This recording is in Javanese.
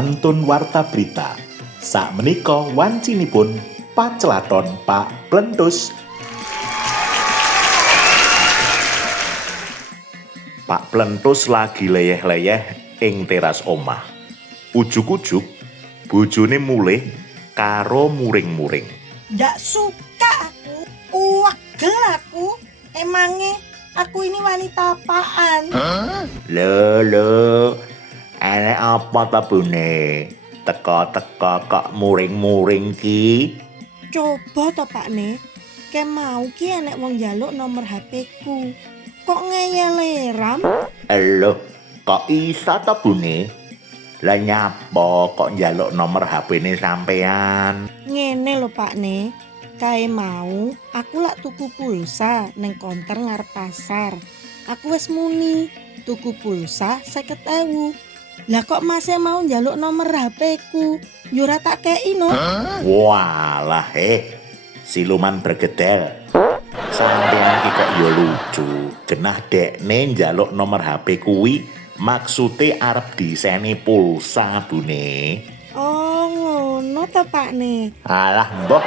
mantun warta berita. Sakmenika wancinipun pacelaton Pak Plentus. Pak Plentus lagi leyeh-leyeh ing teras omah. Ujug-ujug bojone mulih karo muring-muring. Ndak suka aku, uwegel aku. Emangnya aku ini wanita apaan? Lho, enek apa ta bune? Teka-teka kok muring-muring ki? Coba to Pak Ne, ke mau ki enek wong njaluk nomor HP ku. Kok ngeyel ram? Lho, kok iso ta bune? Lah nyapa kok njaluk nomor HP-ne sampean? Ngene lho Pak Ne, kae mau aku lak tuku pulsa neng konter ngarep pasar. Aku wis muni tuku pulsa 50.000. Lah kok masih mau njaluk nomor HP ku? Yo ora tak kei no. Walah siluman bergedel. Sampean iki kok ya lucu. Genah dekne njaluk nomor HP kuwi maksude arep diseni pulsa bune. Oh ngono to Pak Ne. Alah mbok,